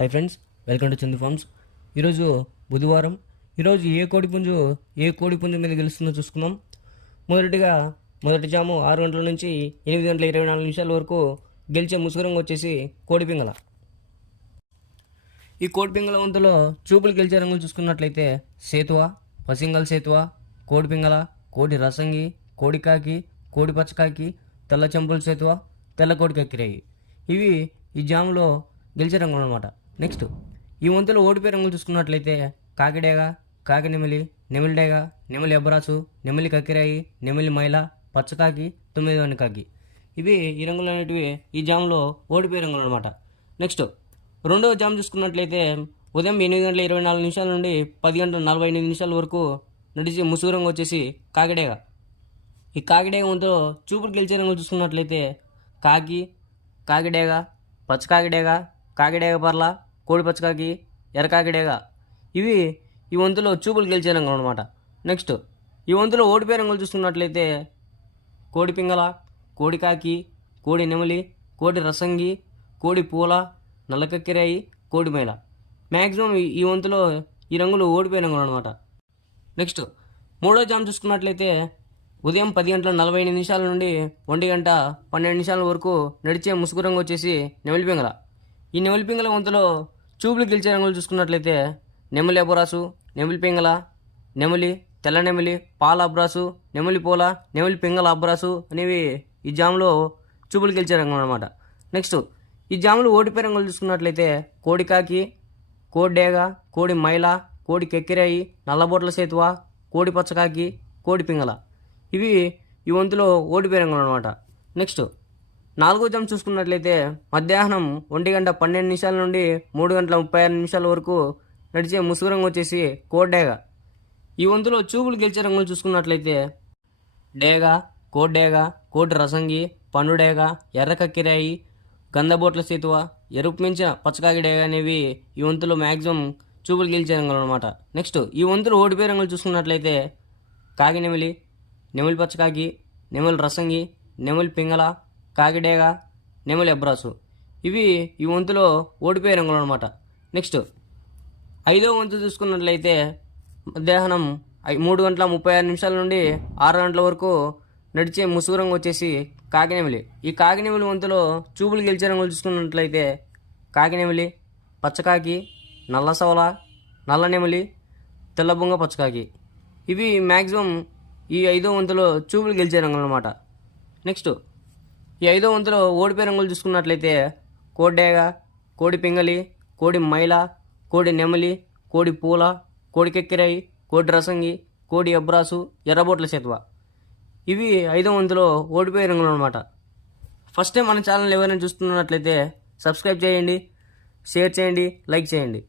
Hi friends, welcome to Chandu farms. ఈరోజు బుధవారం. ఈరోజు ఏ కోడిపుంజు మీద గెలుస్తుందో చూసుకుందాం. మొదటి జాము 6 గంటల నుంచి 8 గంటల 24 నిమిషాల వరకు గెలిచే ముసుగురంగా వచ్చేసి కోడిపింగళ. ఈ కోడిపింగళ వంతులో చూపులు గెలిచే రంగులు చూసుకున్నట్లయితే సేతువ, పసింగల్ సేతువ, కోడిపింగళ, కోడి రసంగి, కోడికాకి, కోడి పచ్చకాకి, తెల్ల చెంపుల సేతువ, తెల్ల కోడి కక్కిరాయి. ఇవి ఈ జాములో గెలిచే రంగులు అనమాట. నెక్స్ట్ ఈ వంతులో ఓడిపోయే రంగులు చూసుకున్నట్లయితే కాకిడేగ, కాకి నెమిలి, నెమిలిడేగ, నెమిలి అబ్బరాసు, నెమిలి కక్కిరాయి, నెమిలి మైల, పచ్చకాకి, 9 కాకి. ఇవి ఈ రంగులు అనేటివి ఈ జామ్లో ఓడిపోయే రంగులు అనమాట. నెక్స్ట్ రెండవ జామ్ చూసుకున్నట్లయితే ఉదయం 8 గంటల 24 నిమిషాల నుండి 10 గంటల 48 నిమిషాల వరకు నడిచే ముసుగు రంగు వచ్చేసి కాకిడేగ. ఈ కాకిడేగ వంతులో చూపులు గెలిచే రంగులు చూసుకున్నట్లయితే కాకి, కాకిడేగ, పచ్చకాకిడేగ, కాకిడేగ పర్ల, కోడి పచ్చకాకి, ఎర్రకాకిడేగ. ఇవి ఈ వంతులో చూపులు గెలిచే రంగులు అనమాట. నెక్స్ట్ ఈ వంతులో ఓడిపోయే రంగులు చూసుకున్నట్లయితే కోడి పింగళ, కోడి కాకి, కోడి నెమలి, కోడి రసంగి, కోడి పూల, నల్లకక్కిరాయి, కోడి మైల. మ్యాక్సిమం ఈ వంతులో ఈ రంగులు ఓడిపోయే రంగులు అనమాట. నెక్స్ట్ మూడో జామ్ చూసుకున్నట్లయితే ఉదయం 10 గంటల 48 నిమిషాల నుండి 1 గంట 12 నిమిషాల వరకు నడిచే ముసుగు రంగు వచ్చేసి నెమలి పింగళ. ఈ నెమలి పింగళ వంతులో చూపులు గెలిచే రంగులు చూసుకున్నట్లయితే నెమలి అబ్బరాసు, నెమలి పింగళ, నెమలి, తెల్ల నెమలి, పాల అబ్రాసు, నెమలి పూల, నెమలి పింగళ అబ్రాసు అనేవి ఈ జాములో చూపులు గెలిచే రంగులు అనమాట. నెక్స్ట్ ఈ జాములు ఓడిపోయే రంగులు చూసుకున్నట్లయితే కోడి కాకి, కోడి డేగ, కోడి మైల, కోడి కెక్కిరాయి, నల్లబొట్ల సేతువ, కోడి పచ్చకాకి, కోడి పింగళ. ఇవి ఈ వంతులో ఓడిపోయే రంగులు అనమాట. నెక్స్ట్ నాలుగో జామ్ చూసుకున్నట్లయితే మధ్యాహ్నం 1 గంట 12 నిమిషాల నుండి 3 గంటల 36 నిమిషాల వరకు నడిచే ముసుగు రంగు వచ్చేసి కోడి డేగ. ఈ వంతులో చూపులు గెలిచే రంగులు చూసుకున్నట్లయితే డేగ, కోడి డేగ, కోడి రసంగి, పండుడేగ, ఎర్ర కక్కిరాయి, గంధబోట్ల సేతువ, ఎరుపు మించిన పచ్చకాకి డేగ అనేవి ఈ వంతులో మ్యాక్సిమం చూపులు గెలిచే రంగులు అనమాట. నెక్స్ట్ ఈ వంతులో ఓడిపోయే రంగులు చూసుకున్నట్లయితే కాకి నెమిలి, నెమిలి పచ్చకాకి, నెమిలి రసంగి, నెమిలి పింగళ, కాకిడేగ, నెమలి అబ్రాసు. ఇవి ఈ వంతులో ఓడిపోయే రంగులు అనమాట. నెక్స్ట్ ఐదో వంతు చూసుకున్నట్లయితే మధ్యాహ్నం 3 గంటల 36 నిమిషాల నుండి 6 గంటల వరకు నడిచే ముసుగు రంగు వచ్చేసి కాకినెమిలి. ఈ కాకినెమిలి వంతులో చూపులు గెలిచే రంగులు చూసుకున్నట్లయితే కాకినెమిలి, పచ్చకాకి, నల్ల సవల, నల్ల నెమిలి, తెల్లబొంగ పచ్చకాకి. ఇవి మ్యాక్సిమం ఈ 5వ వంతులో చూపులు గెలిచే రంగులు అనమాట. నెక్స్ట్ ఈ 5వ వంతులో ఓడిపోయే రంగులు చూసుకున్నట్లయితే కోడిడేగ, కోడి పింగళి, కోడి మైల, కోడి నెమలి, కోడి పూల, కోడి కెక్కిరాయి, కోడి రసంగి, కోడి అబ్రాసు, ఎర్రబోట్ల సేతువ. ఇవి 5వ వంతులో ఓడిపోయే రంగులు అనమాట. ఫస్ట్ టైం మన ఛానల్ ఎవరైనా చూస్తున్నట్లయితే సబ్స్క్రైబ్ చేయండి, షేర్ చేయండి, లైక్ చేయండి.